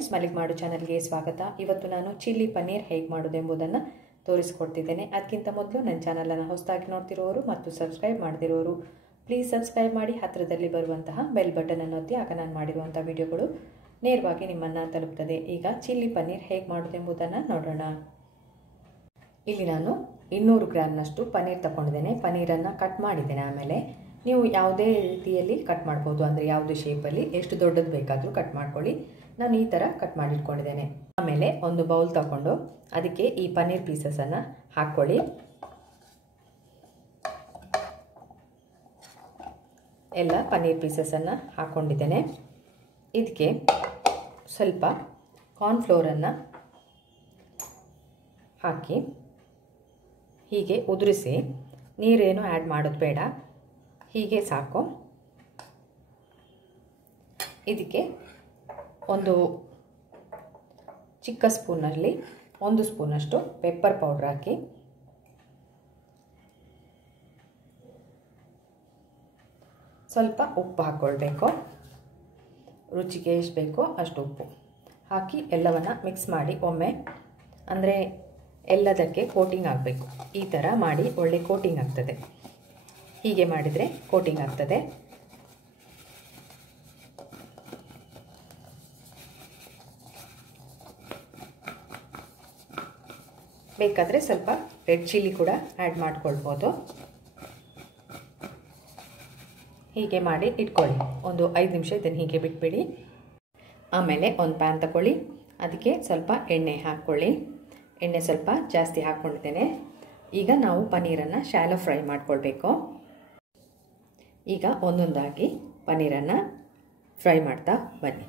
Friends, ಮಲ್ಲಿಗ್ಮಾಡು ಚಾನಲ್ಗೆ ಸ್ವಾಗತ. ಇವತ್ತು ನಾನು ಚಿಲ್ಲಿ ಪನ್ನೀರ್ ಹೇಗೆ ಮಾಡೋದೆಂಬುದನ್ನು ತೋರಿಸ್ಕೊಡ್ತಿದ್ದೇನೆ. ಅದಕ್ಕಿಂತ ಮೊದಲು ನನ್ನ ಚಾನಲನ್ನು ಹೊಸದಾಗಿ ನೋಡ್ತಿರೋರು ಮತ್ತು ಸಬ್ಸ್ಕ್ರೈಬ್ ಮಾಡದಿರೋರು ಪ್ಲೀಸ್ ಸಬ್ಸ್ಕ್ರೈಬ್ ಮಾಡಿ, ಹತ್ತಿರದಲ್ಲಿ ಬರುವಂತಹ ಬೆಲ್ ಬಟನ್ ಅನ್ನು ಒತ್ತಿ. ಆಗ ನಾನು ಮಾಡಿರುವಂಥ ವಿಡಿಯೋಗಳು ನೇರವಾಗಿ ನಿಮ್ಮನ್ನು ತಲುಪ್ತದೆ. ಈಗ ಚಿಲ್ಲಿ ಪನ್ನೀರ್ ಹೇಗೆ ಮಾಡೋದೆಂಬುದನ್ನು ನೋಡೋಣ. ಇಲ್ಲಿ ನಾನು 200 ಗ್ರಾಮ್ನಷ್ಟು ಪನ್ನೀರ್ ತಗೊಂಡಿದ್ದೇನೆ. ಪನ್ನೀರನ್ನು ಕಟ್ ಮಾಡಿದ್ದೇನೆ. ಆಮೇಲೆ ನೀವು ಯಾವುದೇ ರೀತಿಯಲ್ಲಿ ಕಟ್ ಮಾಡ್ಬೋದು, ಅಂದರೆ ಯಾವುದೇ ಶೇಪಲ್ಲಿ ಎಷ್ಟು ದೊಡ್ಡದು ಬೇಕಾದರೂ ಕಟ್ ಮಾಡ್ಕೊಳ್ಳಿ. ನಾನು ಈ ಥರ ಕಟ್ ಮಾಡಿಟ್ಕೊಂಡಿದ್ದೇನೆ. ಆಮೇಲೆ ಒಂದು ಬೌಲ್ ತಗೊಂಡು ಅದಕ್ಕೆ ಈ ಪನ್ನೀರ್ ಪೀಸಸನ್ನು ಹಾಕ್ಕೊಳ್ಳಿ. ಎಲ್ಲ ಪನ್ನೀರ್ ಪೀಸಸನ್ನು ಹಾಕ್ಕೊಂಡಿದ್ದೇನೆ. ಇದಕ್ಕೆ ಸ್ವಲ್ಪ ಕಾರ್ನ್ಫ್ಲೋರನ್ನು ಹಾಕಿ ಹೀಗೆ ಉದುರಿಸಿ, ನೀರೇನು ಆ್ಯಡ್ ಮಾಡೋದು ಬೇಡ, ಹೀಗೆ ಸಾಕು. ಇದಕ್ಕೆ ಒಂದು ಚಿಕ್ಕ ಸ್ಪೂನಲ್ಲಿ 1 ಸ್ಪೂನಷ್ಟು ಪೆಪ್ಪರ್ ಪೌಡ್ರ್ ಹಾಕಿ, ಸ್ವಲ್ಪ ಉಪ್ಪು ಹಾಕ್ಕೊಳ್ಬೇಕು. ರುಚಿಗೆ ಎಷ್ಟು ಬೇಕೋ ಅಷ್ಟು ಉಪ್ಪು ಹಾಕಿ ಎಲ್ಲವನ್ನು ಮಿಕ್ಸ್ ಮಾಡಿ ಒಮ್ಮೆ, ಅಂದರೆ ಎಲ್ಲದಕ್ಕೆ ಕೋಟಿಂಗ್ ಆಗಬೇಕು. ಈ ಥರ ಮಾಡಿ ಒಳ್ಳೆ ಕೋಟಿಂಗ್ ಆಗ್ತದೆ. ಹೀಗೆ ಮಾಡಿದರೆ ಕೋಟಿಂಗ್ ಆಗ್ತದೆ. ಬೇಕಾದರೆ ಸ್ವಲ್ಪ ರೆಡ್ ಚಿಲ್ಲಿ ಕೂಡ ಆ್ಯಡ್ ಮಾಡ್ಕೊಳ್ಬೋದು. ಹೀಗೆ ಮಾಡಿ ಇಟ್ಕೊಳ್ಳಿ. ಒಂದು 5 ನಿಮಿಷ ಇದನ್ನು ಹೀಗೆ ಬಿಟ್ಬಿಡಿ. ಆಮೇಲೆ ಒಂದು ಪ್ಯಾನ್ ತಗೊಳ್ಳಿ. ಅದಕ್ಕೆ ಸ್ವಲ್ಪ ಎಣ್ಣೆ ಹಾಕ್ಕೊಳ್ಳಿ. ಎಣ್ಣೆ ಸ್ವಲ್ಪ ಜಾಸ್ತಿ ಹಾಕ್ಕೊಂಡಿದ್ದೇನೆ. ಈಗ ನಾವು ಪನ್ನೀರನ್ನು ಶಾಲೋ ಫ್ರೈ ಮಾಡ್ಕೊಳ್ಬೇಕು. ಈಗ ಒಂದೊಂದಾಗಿ ಪನ್ನೀರನ್ನು ಫ್ರೈ ಮಾಡ್ತಾ ಬನ್ನಿ.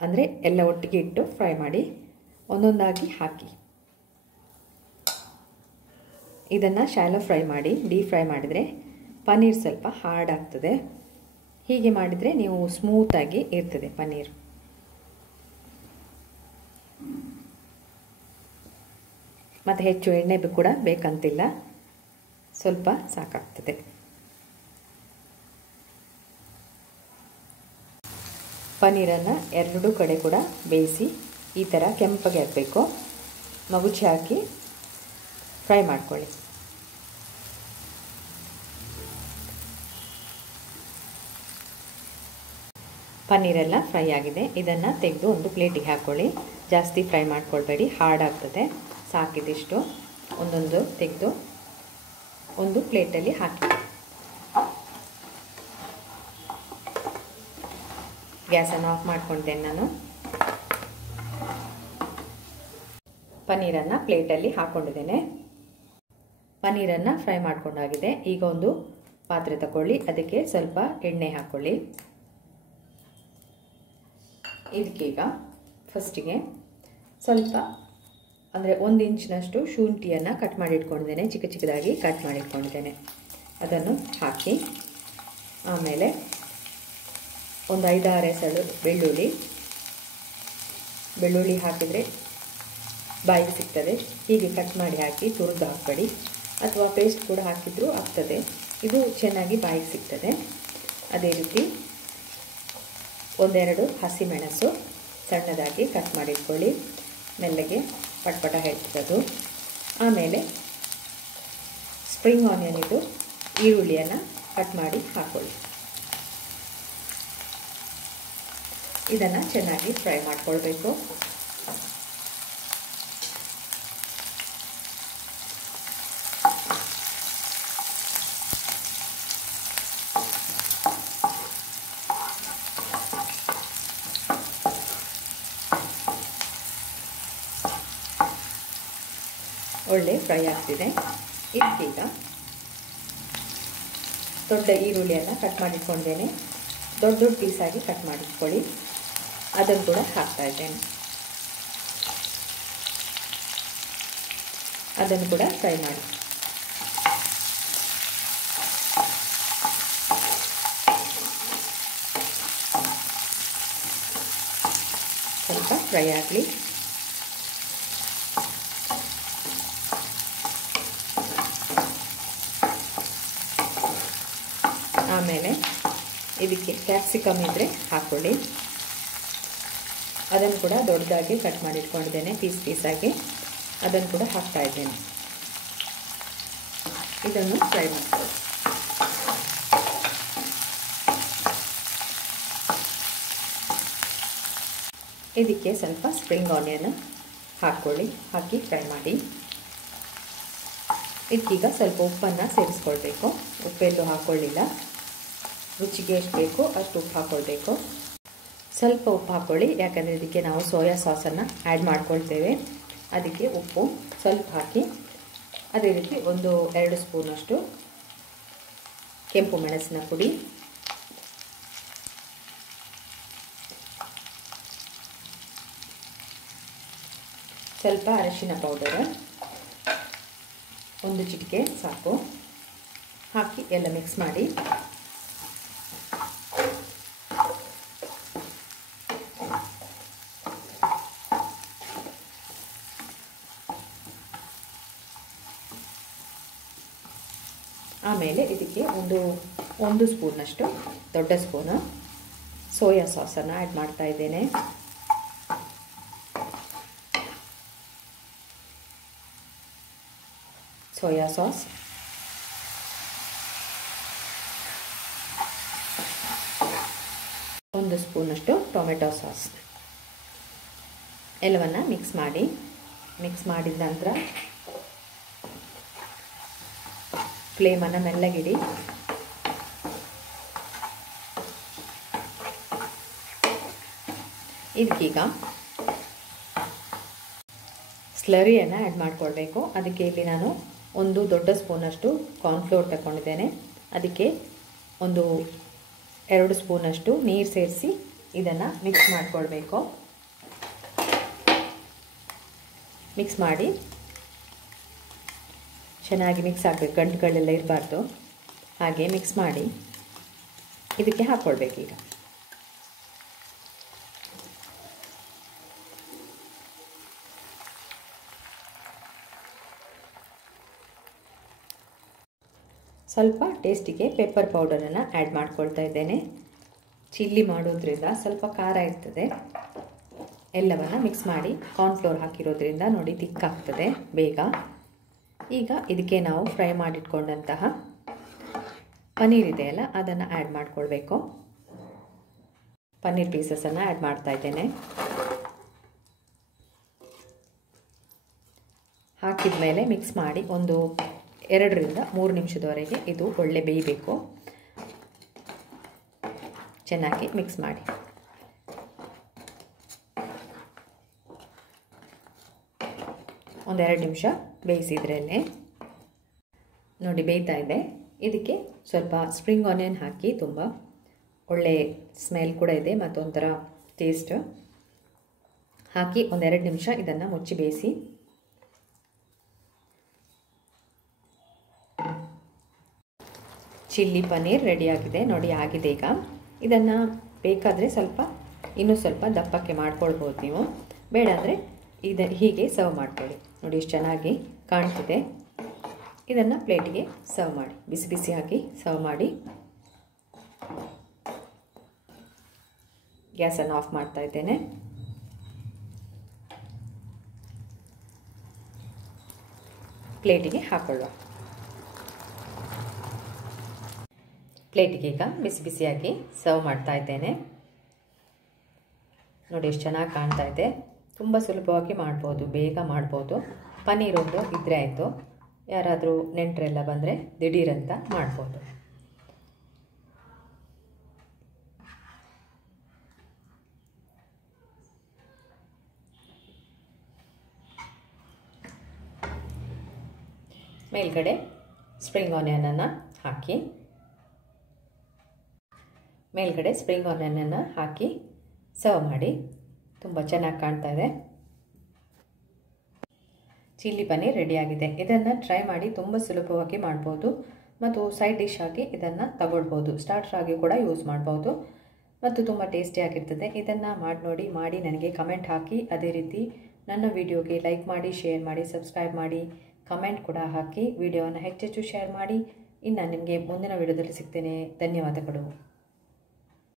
ಅಂದರೆ ಎಲ್ಲ ಒಟ್ಟಿಗೆ ಇಟ್ಟು ಫ್ರೈ ಮಾಡಿ, ಒಂದೊಂದಾಗಿ ಹಾಕಿ. ಇದನ್ನು ಶಾಲೋ ಫ್ರೈ ಮಾಡಿ, ಡೀಪ್ ಫ್ರೈ ಮಾಡಿದರೆ ಪನ್ನೀರ್ ಸ್ವಲ್ಪ ಹಾರ್ಡ್ ಆಗ್ತದೆ. ಹೀಗೆ ಮಾಡಿದರೆ ನೀವು ಸ್ಮೂತಾಗಿ ಇರ್ತದೆ ಪನ್ನೀರ್. ಮತ್ತು ಹೆಚ್ಚು ಎಣ್ಣೆ ಕೂಡ ಬೇಕಂತಿಲ್ಲ, ಸ್ವಲ್ಪ ಸಾಕಾಗ್ತದೆ. ಪನ್ನೀರನ್ನು 2 ಕಡೆ ಕೂಡ ಬೇಯಿಸಿ ಈ ಥರ ಕೆಂಪಗೆ ಹಾಕಬೇಕು. ಮಗುಚಿ ಹಾಕಿ ಫ್ರೈ ಮಾಡ್ಕೊಳ್ಳಿ. ಪನ್ನೀರೆಲ್ಲ ಫ್ರೈ ಆಗಿದೆ. ಇದನ್ನು ತೆಗೆದು ಒಂದು ಪ್ಲೇಟಿಗೆ ಹಾಕ್ಕೊಳ್ಳಿ. ಜಾಸ್ತಿ ಫ್ರೈ ಮಾಡ್ಕೊಳ್ಬೇಡಿ, ಹಾರ್ಡ್ ಆಗ್ತದೆ. ಸಾಕಿದಿಷ್ಟು ಒಂದೊಂದು ತೆಗೆದು ಒಂದು ಪ್ಲೇಟಲ್ಲಿ ಹಾಕಿ. ಗ್ಯಾಸನ್ನು ಆಫ್ ಮಾಡ್ಕೊಳ್ತೇನೆ ನಾನು. ಪನ್ನೀರನ್ನು ಪ್ಲೇಟಲ್ಲಿ ಹಾಕ್ಕೊಂಡಿದ್ದೇನೆ. ಪನ್ನೀರನ್ನು ಫ್ರೈ ಮಾಡ್ಕೊಂಡಾಗಿದೆ. ಈಗ ಒಂದು ಪಾತ್ರೆ ತಗೊಳ್ಳಿ. ಅದಕ್ಕೆ ಸ್ವಲ್ಪ ಎಣ್ಣೆ ಹಾಕ್ಕೊಳ್ಳಿ. ಇದಕ್ಕೀಗ ಫಸ್ಟಿಗೆ ಸ್ವಲ್ಪ, ಅಂದರೆ 1 ಇಂಚಿನಷ್ಟು ಶುಂಠಿಯನ್ನು ಕಟ್ ಮಾಡಿ ಇಟ್ಕೊಂಡಿದ್ದೇನೆ. ಚಿಕ್ಕ ಚಿಕ್ಕದಾಗಿ ಕಟ್ ಮಾಡಿ ಇಟ್ಕೊಂಡಿದ್ದೇನೆ. ಅದನ್ನು ಹಾಕಿ, ಆಮೇಲೆ ಒಂದು 5-6 ಎಸಳು ಬೆಳ್ಳುಳ್ಳಿ ಹಾಕಿದರೆ ಬಾಯಿಗೆ ಸಿಗ್ತದೆ. ಹೀಗೆ ಕಟ್ ಮಾಡಿ ಹಾಕಿ, ತುರಿದು ಹಾಕಬೇಡಿ, ಅಥವಾ ಪೇಸ್ಟ್ ಕೂಡ ಹಾಕಿದರೂ ಆಗ್ತದೆ. ಇದು ಚೆನ್ನಾಗಿ ಬಾಯಿಗೆ ಸಿಗ್ತದೆ. ಅದೇ ರೀತಿ 1-2 ಹಸಿಮೆಣಸು ಸಣ್ಣದಾಗಿ ಕಟ್ ಮಾಡಿಟ್ಕೊಳ್ಳಿ. ಮೆಲ್ಲಗೆ ಪಟ್ಪಟ ಹೇಳ್ತದ್ದು. ಆಮೇಲೆ ಸ್ಪ್ರಿಂಗ್ ಆನಿಯನ್ ಇದು ಈರುಳ್ಳಿಯನ್ನು ಕಟ್ ಮಾಡಿ ಹಾಕ್ಕೊಳ್ಳಿ. ಇದನ್ನು ಚೆನ್ನಾಗಿ ಫ್ರೈ ಮಾಡ್ಕೊಳ್ಬೇಕು. ಒಳ್ಳೆ ಫ್ರೈ ಆಗ್ತಿದೆ. ಇದಕ್ಕೀಗ ದೊಡ್ಡ ಈರುಳ್ಳಿಯನ್ನು ಕಟ್ ಮಾಡಿಟ್ಕೊಂಡಿದ್ದೇನೆ. ದೊಡ್ಡ ದೊಡ್ಡ ಪೀಸಾಗಿ ಕಟ್ ಮಾಡಿಟ್ಕೊಳ್ಳಿ. ಅದನ್ನು ಕೂಡ ಹಾಕ್ತಾ ಇದ್ದೇನೆ. ಅದನ್ನು ಕೂಡ ಫ್ರೈ ಮಾಡಿ. ಸ್ವಲ್ಪ ಫ್ರೈ ಆಗಲಿ. ಆಮೇಲೆ ಇದಕ್ಕೆ ಕ್ಯಾಪ್ಸಿಕಮ್ ಇದ್ದರೆ ಹಾಕ್ಕೊಳ್ಳಿ. ಅದನ್ನು ಕೂಡ ದೊಡ್ಡದಾಗಿ ಕಟ್ ಮಾಡಿ ಇಟ್ಕೊಂಡಿದ್ದೇನೆ, ಪೀಸ್ ಪೀಸಾಗಿ. ಅದನ್ನು ಕೂಡ ಹಾಕ್ತಾ ಇದ್ದೇನೆ. ಇದನ್ನು ಫ್ರೈ ಮಾಡ್ಕೊಳ್ಳಿ. ಇದಕ್ಕೆ ಸ್ವಲ್ಪ ಸ್ಪ್ರಿಂಗ್ ಆನಿಯನ್ ಹಾಕ್ಕೊಳ್ಳಿ, ಹಾಕಿ ಫ್ರೈ ಮಾಡಿ. ಇದಕ್ಕೀಗ ಸ್ವಲ್ಪ ಉಪ್ಪನ್ನು ಸೇರಿಸ್ಕೊಳ್ಬೇಕು. ಉಪ್ಪೆಲ್ಲೂ ಹಾಕ್ಕೊಳ್ಳಿಲ್ಲ, ರುಚಿಗೆ ಎಷ್ಟು ಬೇಕು ಅಷ್ಟು ಉಪ್ಪು ಹಾಕ್ಕೊಳ್ಬೇಕು. ಸ್ವಲ್ಪ ಉಪ್ಪು ಹಾಕ್ಕೊಳ್ಳಿ, ಯಾಕಂದರೆ ಇದಕ್ಕೆ ನಾವು ಸೋಯಾ ಸಾಸನ್ನು ಆ್ಯಡ್ ಮಾಡ್ಕೊಳ್ತೇವೆ. ಅದಕ್ಕೆ ಉಪ್ಪು ಸ್ವಲ್ಪ ಹಾಕಿ, ಅದೇ ರೀತಿ 1-2 ಸ್ಪೂನಷ್ಟು ಕೆಂಪು ಮೆಣಸಿನ ಪುಡಿ, ಸ್ವಲ್ಪ ಅರಿಶಿನ ಪೌಡರ್, 1 ಚಿಟಿಕೆ ಸಾಕು, ಹಾಕಿ ಎಲ್ಲ ಮಿಕ್ಸ್ ಮಾಡಿ. ಆಮೇಲೆ ಇದಕ್ಕೆ ಒಂದು ಸ್ಪೂನಷ್ಟು, ದೊಡ್ಡ ಸ್ಪೂನು ಸೋಯಾ ಸಾಸನ್ನು ಆ್ಯಡ್ ಮಾಡ್ತಾ ಇದ್ದೇನೆ. ಸೋಯಾ ಸಾಸ್, ಒಂದು ಸ್ಪೂನಷ್ಟು ಟೊಮೆಟೊ ಸಾಸ್, ಎಲ್ಲವನ್ನು ಮಿಕ್ಸ್ ಮಾಡಿ. ಮಿಕ್ಸ್ ಮಾಡಿದ ನಂತರ ಫ್ಲೇಮನ್ನು ಮೆಲ್ಲಗಿಡಿ. ಇದಕ್ಕೀಗ ಸ್ಲರಿಯನ್ನು ಆ್ಯಡ್ ಮಾಡಿಕೊಳ್ಬೇಕು. ಅದಕ್ಕೆ ಇಲ್ಲಿ ನಾನು 1 ದೊಡ್ಡ ಸ್ಪೂನಷ್ಟು ಕಾರ್ನ್ಫ್ಲೋರ್ ತಗೊಂಡಿದ್ದೇನೆ. ಅದಕ್ಕೆ 1-2 ಸ್ಪೂನಷ್ಟು ನೀರು ಸೇರಿಸಿ ಇದನ್ನು ಮಿಕ್ಸ್ ಮಾಡಿಕೊಳ್ಬೇಕು. ಮಿಕ್ಸ್ ಮಾಡಿ ಚೆನ್ನಾಗಿ ಮಿಕ್ಸ್ ಆಗಬೇಕು, ಗಂಟುಗಳೆಲ್ಲ ಇರಬಾರ್ದು. ಹಾಗೆ ಮಿಕ್ಸ್ ಮಾಡಿ ಇದಕ್ಕೆ ಹಾಕ್ಕೊಳ್ಬೇಕೀಗ. ಸ್ವಲ್ಪ ಟೇಸ್ಟಿಗೆ ಪೆಪ್ಪರ್ ಪೌಡರನ್ನು ಆ್ಯಡ್ ಮಾಡ್ಕೊಳ್ತಾ ಇದ್ದೇನೆ. ಚಿಲ್ಲಿ ಮಾಡೋದ್ರಿಂದ ಸ್ವಲ್ಪ ಖಾರ ಇರ್ತದೆ. ಎಲ್ಲವನ್ನು ಮಿಕ್ಸ್ ಮಾಡಿ, ಕಾರ್ನ್ಫ್ಲೋರ್ ಹಾಕಿರೋದ್ರಿಂದ ನೋಡಿ ತಿಕ್ಕಾಗ್ತದೆ ಬೇಗ. ಈಗ ಇದಕ್ಕೆ ನಾವು ಫ್ರೈ ಮಾಡಿಟ್ಕೊಂಡಂತಹ ಪನ್ನೀರ್ ಇದೆಯಲ್ಲ, ಅದನ್ನು ಆ್ಯಡ್ ಮಾಡಿಕೊಳ್ಬೇಕು. ಪನ್ನೀರ್ ಪೀಸಸನ್ನು ಆ್ಯಡ್ ಮಾಡ್ತಾ ಇದ್ದೇನೆ. ಹಾಕಿದ ಮೇಲೆ ಮಿಕ್ಸ್ ಮಾಡಿ 2-3 ನಿಮಿಷದವರೆಗೆ ಇದು ಒಳ್ಳೆ ಬೇಯಬೇಕು. ಚೆನ್ನಾಗಿ ಮಿಕ್ಸ್ ಮಾಡಿ. ಒಂದು 2 ನಿಮಿಷ ಬೇಯಿಸಿದ್ರಲ್ಲೇ ನೋಡಿ ಬೇಯ್ತಾ ಇದೆ. ಇದಕ್ಕೆ ಸ್ವಲ್ಪ ಸ್ಪ್ರಿಂಗ್ ಆನಿಯನ್ ಹಾಕಿ, ತುಂಬ ಒಳ್ಳೆ ಸ್ಮೆಲ್ ಕೂಡ ಇದೆ ಮತ್ತು ಒಂಥರ ಟೇಸ್ಟ್ ಹಾಕಿ 1-2 ನಿಮಿಷ ಇದನ್ನು ಮುಚ್ಚಿ ಬೇಯಿಸಿ. ಚಿಲ್ಲಿ ಪನ್ನೀರ್ ರೆಡಿಯಾಗಿದೆ ನೋಡಿ, ಆಗಿದೆ ಈಗ. ಇದನ್ನು ಬೇಕಾದರೆ ಇನ್ನೂ ಸ್ವಲ್ಪ ದಪ್ಪಕ್ಕೆ ಮಾಡ್ಕೊಳ್ಬೋದು ನೀವು, ಬೇಡ ಅಂದರೆ ಹೀಗೆ ಸರ್ವ್ ಮಾಡ್ಕೊಳ್ಳಿ. ನೋಡಿ ಎಷ್ಟು ಚೆನ್ನಾಗಿ ಕಾಣ್ತಿದೆ. ಇದನ್ನು ಪ್ಲೇಟಿಗೆ ಸರ್ವ್ ಮಾಡಿ, ಬಿಸಿ ಬಿಸಿಯಾಗಿ ಸರ್ವ್ ಮಾಡಿ. ಗ್ಯಾಸನ್ನು ಆಫ್ ಮಾಡ್ತಾ ಇದ್ದೇನೆ. ಪ್ಲೇಟಿಗೆ ಹಾಕೊಳ್ಳುವ. ಪ್ಲೇಟಿಗೆ ಈಗ ಬಿಸಿ ಬಿಸಿಯಾಗಿ ಸರ್ವ್ ಮಾಡ್ತಾ ಇದ್ದೇನೆ. ನೋಡಿ ಎಷ್ಟು ಚೆನ್ನಾಗಿ ಕಾಣ್ತಾ ಇದೆ. ತುಂಬ ಸುಲಭವಾಗಿ ಮಾಡ್ಬೋದು, ಬೇಗ ಮಾಡ್ಬೋದು. ಪನ್ನೀರ್ ಒಂದು ಇದ್ದರೆ ಆಯಿತು, ಯಾರಾದರೂ ನೆಂಟರೆಲ್ಲ ಬಂದರೆ ದಿಢೀರಂತ ಮಾಡ್ಬೋದು. ಮೇಲ್ಗಡೆ ಸ್ಪ್ರಿಂಗ್ ಆನಿಯನನ್ನು ಹಾಕಿ, ಸರ್ವ್ ಮಾಡಿ. ತುಂಬ ಚೆನ್ನಾಗಿ ಕಾಣ್ತಾ ಇದೆ. ಚಿಲ್ಲಿ ಪನ್ನೀರ್ ರೆಡಿಯಾಗಿದೆ. ಇದನ್ನು ಟ್ರೈ ಮಾಡಿ, ತುಂಬ ಸುಲಭವಾಗಿ ಮಾಡ್ಬೋದು ಮತ್ತು ಸೈಡ್ ಡಿಶ್ ಆಗಿ ಇದನ್ನು ತಗೊಳ್ಬೋದು. ಸ್ಟಾರ್ಟರ್ ಆಗಿ ಕೂಡ ಯೂಸ್ ಮಾಡ್ಬೋದು ಮತ್ತು ತುಂಬ ಟೇಸ್ಟಿಯಾಗಿರ್ತದೆ. ಇದನ್ನು ಮಾಡಿ ನನಗೆ ಕಮೆಂಟ್ ಹಾಕಿ. ಅದೇ ರೀತಿ ನನ್ನ ವಿಡಿಯೋಗೆ ಲೈಕ್ ಮಾಡಿ, ಶೇರ್ ಮಾಡಿ, ಸಬ್ಸ್ಕ್ರೈಬ್ ಮಾಡಿ, ಕಮೆಂಟ್ ಕೂಡ ಹಾಕಿ. ವಿಡಿಯೋವನ್ನು ಹೆಚ್ಚೆಚ್ಚು ಶೇರ್ ಮಾಡಿ. ಇನ್ನು ನಿಮಗೆ ಮುಂದಿನ ವಿಡಿಯೋದಲ್ಲಿ ಸಿಗ್ತೇನೆ. ಧನ್ಯವಾದಗಳು.